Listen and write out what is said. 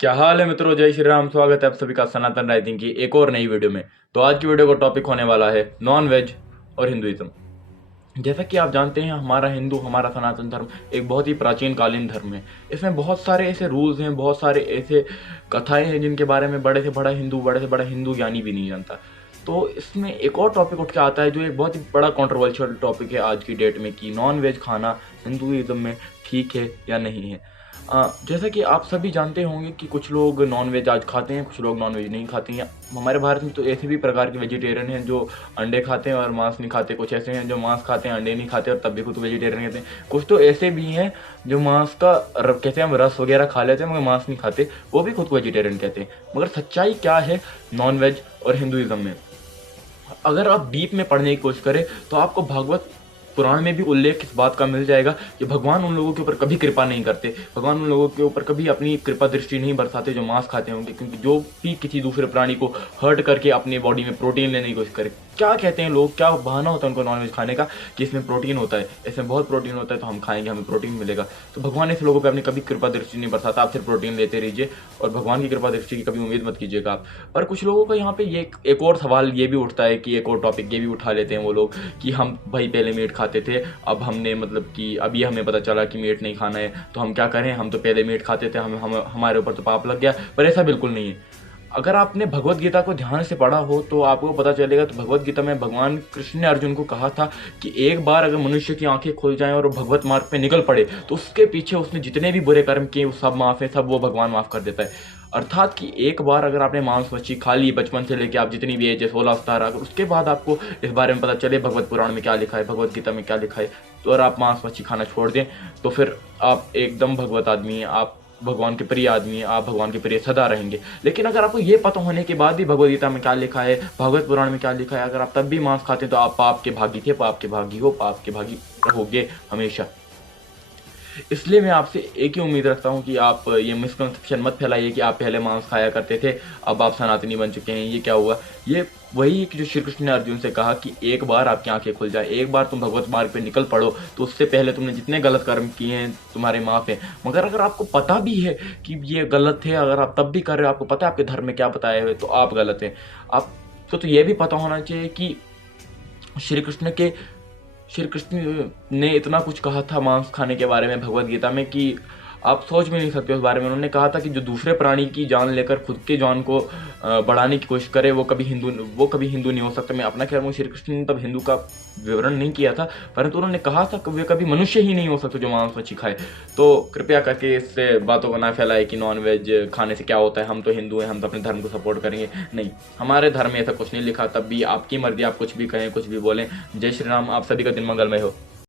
क्या हाल है मित्रों। जय श्री राम। स्वागत है आप सभी का सनातन राइजिंग की एक और नई वीडियो में। तो आज की वीडियो का टॉपिक होने वाला है नॉन वेज और हिंदुइज्म। जैसा कि आप जानते हैं, हमारा सनातन धर्म एक बहुत ही प्राचीन कालीन धर्म है। इसमें बहुत सारे ऐसे रूल्स हैं, बहुत सारे ऐसे कथाएं हैं जिनके बारे में बड़े से बड़ा हिंदू ज्ञानी भी नहीं जानता। तो इसमें एक और टॉपिक उठ के आता है जो एक बहुत ही बड़ा कंट्रोवर्शियल टॉपिक है आज की डेट में, कि नॉन वेज खाना हिंदुइज्म में ठीक है या नहीं है। जैसा कि आप सभी जानते होंगे कि कुछ लोग नॉन वेज आज खाते हैं, कुछ लोग नॉन वेज नहीं खाते हैं। हमारे भारत में तो ऐसे भी प्रकार के वेजिटेरियन हैं जो अंडे खाते हैं और मांस नहीं खाते। कुछ ऐसे हैं जो मांस खाते हैं, अंडे नहीं खाते और तब भी खुद को वेजिटेरियन कहते हैं। कुछ तो ऐसे भी हैं जो मांस का कहते हैं हम रस वगैरह खा लेते हैं मगर मांस नहीं खाते, वो भी खुद को वेजिटेरियन कहते हैं। मगर सच्चाई क्या है नॉन वेज और हिंदुइज्म में? अगर आप डीप में पढ़ने की कोशिश करें तो आपको भागवत पुराण में भी उल्लेख इस बात का मिल जाएगा कि भगवान उन लोगों के ऊपर कभी कृपा नहीं करते, भगवान उन लोगों के ऊपर कभी अपनी कृपा दृष्टि नहीं बरसाते जो मांस खाते होंगे। क्योंकि जो भी किसी दूसरे प्राणी को हर्ट करके अपनी बॉडी में प्रोटीन लेने की कोशिश करे, क्या कहते हैं लोग, क्या बहाना होता है उनको नॉनवेज खाने का कि इसमें प्रोटीन होता है, इसमें बहुत प्रोटीन होता है तो हम खाएंगे, हमें प्रोटीन मिलेगा। तो भगवान ऐसे लोगों पर अपनी कभी कृपा दृष्टि नहीं बरसाता। आप सिर्फ प्रोटीन लेते रहिए और भगवान की कृपा दृष्टि की कभी उम्मीद मत कीजिएगा आप। पर कुछ लोगों का यहाँ पे ये एक और सवाल ये भी उठता है कि एक और टॉपिक ये भी उठा लेते हैं वो लोग कि हम भाई पहले मीट खाते थे, अब हमने मतलब कि अभी हमें पता चला कि मीट नहीं खाना है तो हम क्या करें, हम तो पहले मीट खाते थे, हम हमारे ऊपर तो पाप लग गया। पर ऐसा बिल्कुल नहीं है। अगर आपने भगवत गीता को ध्यान से पढ़ा हो तो आपको पता चलेगा। तो भगवत गीता में भगवान कृष्ण ने अर्जुन को कहा था कि एक बार अगर मनुष्य की आंखें खुल जाएं और वो भगवत मार्ग पे निकल पड़े तो उसके पीछे उसने जितने भी बुरे कर्म किए वो सब माफ है, सब वो भगवान माफ कर देता है। अर्थात कि एक बार अगर आपने मांस मच्छी खा ली बचपन से लेके आप जितनी भी एज है 16 17, अगर उसके बाद आपको इस बारे में पता चले भगवत पुराण में क्या लिखा है, भगवत गीता में क्या लिखा है, तो अगर आप मांस मच्छी खाना छोड़ दें तो फिर आप एकदम भगवत आदमी हैं, आप भगवान के प्रिय आदमी हैं, आप भगवान के प्रिय सदा रहेंगे। लेकिन अगर आपको ये पता होने के बाद भी भगवत गीता में क्या लिखा है, भगवत पुराण में क्या लिखा है, अगर आप तब भी मांस खाते हैं तो आप पाप के भागी थे, पाप के भागी हो, पाप के भागी रहोगे हमेशा। इसलिए मैं आपसे एक ही उम्मीद रखता हूँ कि आप ये मिसकंसेप्शन मत फैलाइए कि आप पहले मांस खाया करते थे अब आप सनातनी बन चुके हैं। ये क्या हुआ? ये वही कि जो श्री कृष्ण ने अर्जुन से कहा कि एक बार आपकी आंखें खुल जाए, एक बार तुम भगवत मार्ग पे निकल पड़ो तो उससे पहले तुमने जितने गलत कर्म किए हैं तुम्हारे माफ हैं। मगर अगर आपको पता भी है कि ये गलत है, अगर आप तब भी कर रहे हो, आपको पता है आपके धर्म में क्या बताया है, तो आप गलत हैं। आपको तो ये भी पता होना चाहिए कि श्री कृष्ण के श्री कृष्ण ने इतना कुछ कहा था मांस खाने के बारे में भगवत गीता में कि आप सोच भी नहीं सकते उस बारे में। उन्होंने कहा था कि जो दूसरे प्राणी की जान लेकर खुद के जान को बढ़ाने की कोशिश करे वो कभी हिंदू नहीं हो सकता। मैं अपना कह रहा हूँ, श्री कृष्ण ने तब हिंदू का विवरण नहीं किया था, परंतु उन्होंने कहा था कि वे कभी मनुष्य ही नहीं हो सकते जो मांस मच्छी खाए। तो कृपया करके इससे बातों को ना फैलाए कि नॉन वेज खाने से क्या होता है, हम तो हिंदू हैं, हम तो अपने धर्म को सपोर्ट करेंगे। नहीं, हमारे धर्म में ऐसा कुछ नहीं लिखा। तब भी आपकी मर्जी, आप कुछ भी कहें, कुछ भी बोलें। जय श्री राम। आप सभी का दिन मंगलमय हो।